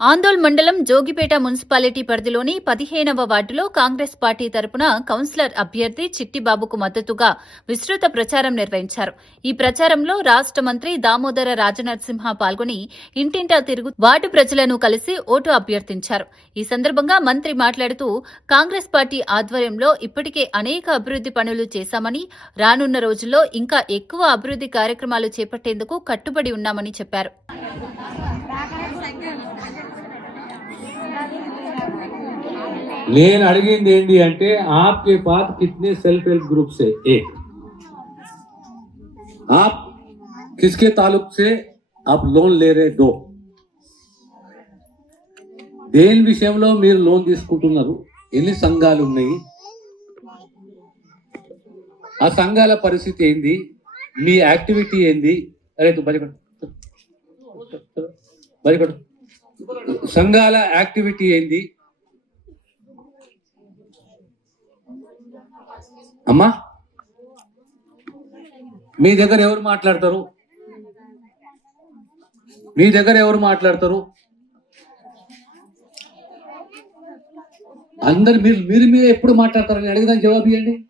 ఆందోళ్ మండలం జోగిపేట మున్సిపాలిటీ పరిధిలోని పదిహేనవ వార్డులో కాంగ్రెస్ పార్టీ తరపున కౌన్సిలర్ అభ్యర్థి చిట్టిబాబుకు మద్దతుగా విస్తృత ప్రచారం నిర్వహించారు. ఈ ప్రచారంలో రాష్ట్ర మంత్రి దామోదర రాజనరసింహ పాల్గొని ఇంటింటా తిరుగు వార్డు ప్రజలను కలిసి ఓటు అభ్యర్థించారు. ఈ సందర్భంగా మంత్రి మాట్లాడుతూ కాంగ్రెస్ పార్టీ ఆధ్వర్యంలో ఇప్పటికే అనేక అభివృద్ది పనులు చేశామని రానున్న రోజుల్లో ఇంకా ఎక్కువ అభివృద్ది కార్యక్రమాలు చేపట్టేందుకు కట్టుబడి ఉన్నామని చెప్పారు. నేను అడిగింది ఏంటి అంటే ఆప్కే పాస్ కితనే సెల్ఫ్ హెల్ప్ గ్రూప్స్ ఏ. ఆప్ కిస్కే తాలూక్సే ఆప్ లోన్ లేరే డో దేని విషయంలో మీరు లోన్ తీసుకుంటున్నారు? ఎన్ని సంఘాలు ఉన్నాయి? ఆ సంఘాల పరిస్థితి ఏంది? మీ యాక్టివిటీ ఏంది? రైతు బలిపడు బలిపడు సంఘాల యాక్టివిటీ ఏంది? అమ్మా మీ దగ్గర ఎవరు మాట్లాడతారు? మీ దగ్గర ఎవరు మాట్లాడతారు? అందరు మీరు మీరు మీరు ఎప్పుడు మాట్లాడతారు? నేను అడిగిన జవాబు ఇవ్వండి.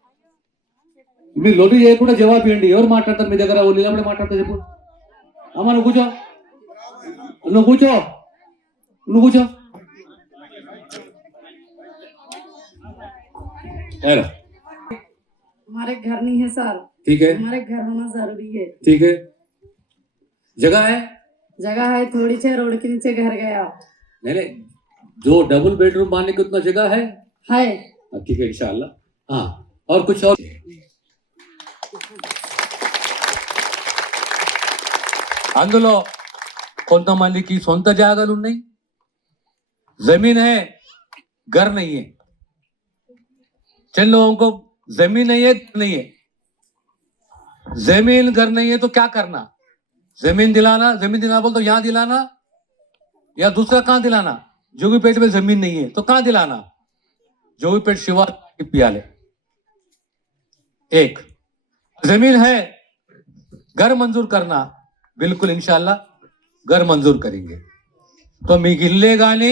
మీరు లొబి చేయకుండా జవాబు ఇవ్వండి. ఎవరు మాట్లాడతారు మీ దగ్గర? నిలబడి మాట్లాడతారు చెప్పు. అమ్మా నువ్వు కూర్చో. నువ్వు కూర్చో. నువ్వు కూర్చో ఏరా, हमारे घर नहीं है सर ठीक है हमारे घर होना जरूरी है ठीक है जगह है जगह है थोड़ी सी रोड के नीचे घर गया नहीं नहीं जो डबल बेडरूम बनाने की उतना जगह है है हाँ, ठीक है इंशाल्लाह हाँ और कुछ और అందులో కొంతమందికి సొంత జాగాలు ఉన్నాయి ज़मीन है, घर नहीं है। चल लोगों को ज़मीन नहीं है नहीं है। ज़मीन, घर नहीं है तो क्या करना? ज़मीन दिलाना ज़मीन दिलाना बोल तो यहाँ दिलाना, या दूसरा कहाँ दिलाना? जोगी पेट में ज़मीन नहीं है तो कहाँ दिलाना? जोगी पेट शिवा प्याले। एक, ज़मीन है, घर मंजूर करना। बिल्कुल इंशाला घर मंजूर करेंगे। तो मिगिले गाने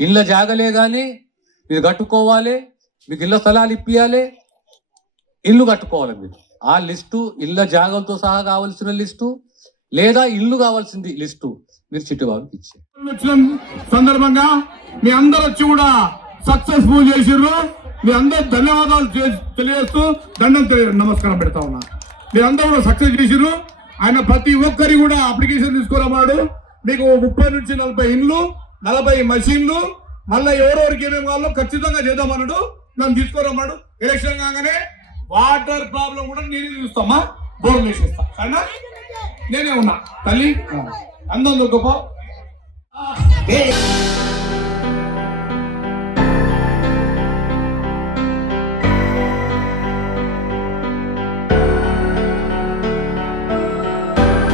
ఇళ్ళ జాగలే కానీ మీరు కట్టుకోవాలి మీకు ఇళ్ళ స్థలాలు ఇప్పియాలి. ఇల్లు కట్టుకోవాలి మీరు. ఆ లిస్టు ఇళ్ళ జాగలతో సహా కావాల్సిన లిస్టు లేదా ఇల్లు కావాల్సింది లిస్టు మీరు చిట్టుబాబుకి ఇచ్చే సందర్భంగా మీ అందరు వచ్చి కూడా సక్సెస్ఫుల్ చేసిర్రు. మీ అందరు ధన్యవాదాలు తెలియజేస్తూ దండం తెలియ నమస్కారం పెడతా ఉన్నా. మీరందరూ కూడా సక్సెస్ చేసిర్రు. ఆయన ప్రతి ఒక్కరి కూడా అప్లికేషన్ తీసుకురమ్మాడు. మీకు ముప్పై నుంచి నలభై ఇండ్లు నలభై మషిన్లు మళ్ళీ ఎవరెవరికి ఏమేమి కావాలో ఖచ్చితంగా చేద్దామన్నాడు నన్ను తీసుకురమ్మాడు ఎలక్షన్ కాగానే వాటర్ ప్రాబ్లం కూడా నేనే చూస్తామా? బోర్డు వేసేస్తా సరేనా? నేనే ఉన్నా. తల్లి అందం గొప్ప